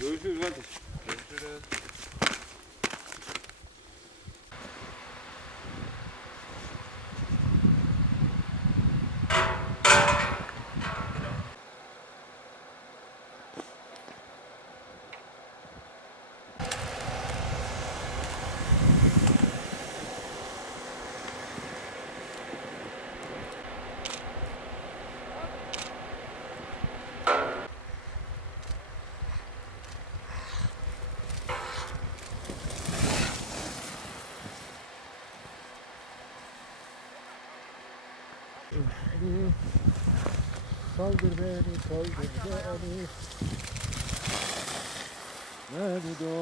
Görüşürüz kardeş. Görüşürüz. Kaldır beni, kaldır beni. Mevdo.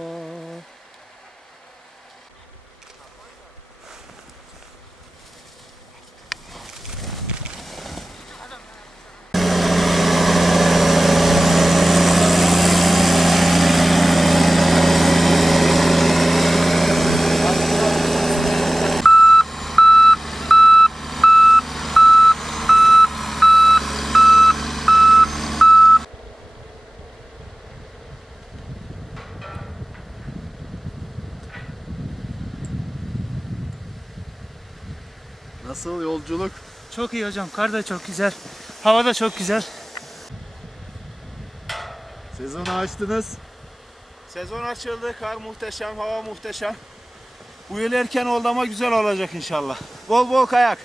Nasıl yolculuk? Çok iyi hocam. Kar da çok güzel. Hava da çok güzel. Sezonu açtınız. Sezon açıldı, kar muhteşem, hava muhteşem. Bu yıl erken oldu ama güzel olacak inşallah. Bol bol kayak.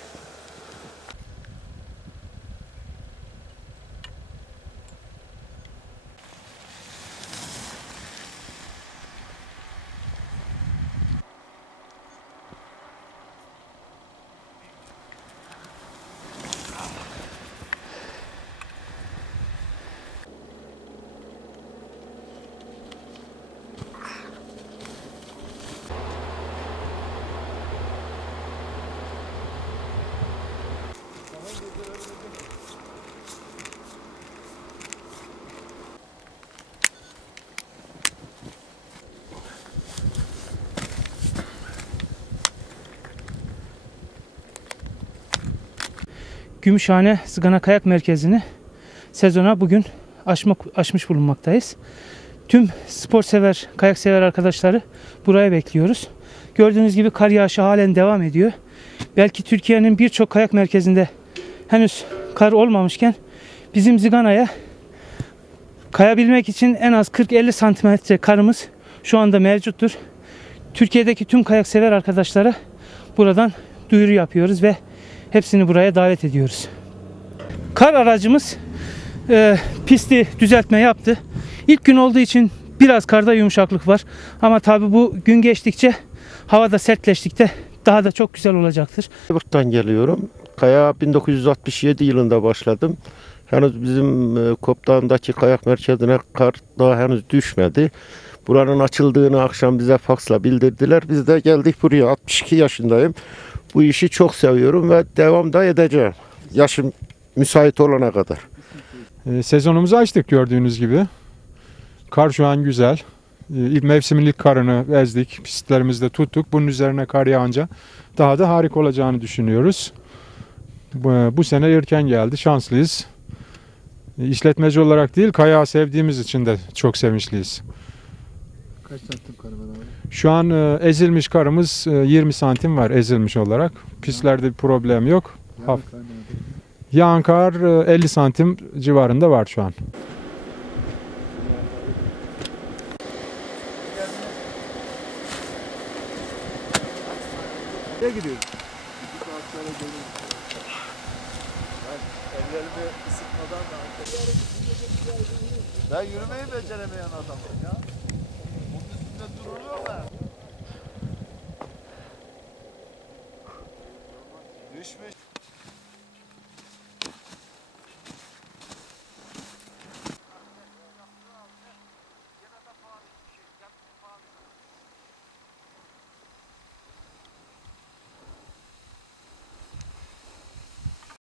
Gümüşhane Zıgana Kayak Merkezi'ni sezona bugün açmış bulunmaktayız. Tüm spor sever, kayak sever arkadaşları buraya bekliyoruz. Gördüğünüz gibi kar yağışı halen devam ediyor. Belki Türkiye'nin birçok kayak merkezinde henüz kar olmamışken bizim Zıgana'ya kayabilmek için en az 40-50 santimetre karımız şu anda mevcuttur. Türkiye'deki tüm kayak sever arkadaşlara buradan duyuru yapıyoruz ve hepsini buraya davet ediyoruz. Kar aracımız pisti düzeltme yaptı. İlk gün olduğu için biraz karda yumuşaklık var. Ama tabi bu gün geçtikçe havada sertleştikçe daha da çok güzel olacaktır. Buradan geliyorum. Kayağa 1967 yılında başladım. Henüz bizim Kopdağ'ındaki kayak merkezine kar daha henüz düşmedi. Buranın açıldığını akşam bize faksla bildirdiler. Biz de geldik buraya. 62 yaşındayım. Bu işi çok seviyorum ve devam da edeceğim. Yaşım müsait olana kadar. Sezonumuzu açtık gördüğünüz gibi. Kar şu an güzel. İlk mevsimin ilk karını ezdik. Pistlerimizde tuttuk. Bunun üzerine kar yağınca daha da harika olacağını düşünüyoruz. Bu sene erken geldi. Şanslıyız. İşletmeci olarak değil, kayağı sevdiğimiz için de çok sevinçliyiz. Kaç santim kar var abi? Şu an ezilmiş karımız 20 santim var ezilmiş olarak. Pistlerde bir problem yok. Yağan kar 50 santim civarında var şu an. Nereye gidiyoruz? Ellerimi ısıtmadan da ben yürümeyi beceremeyen adamım ya.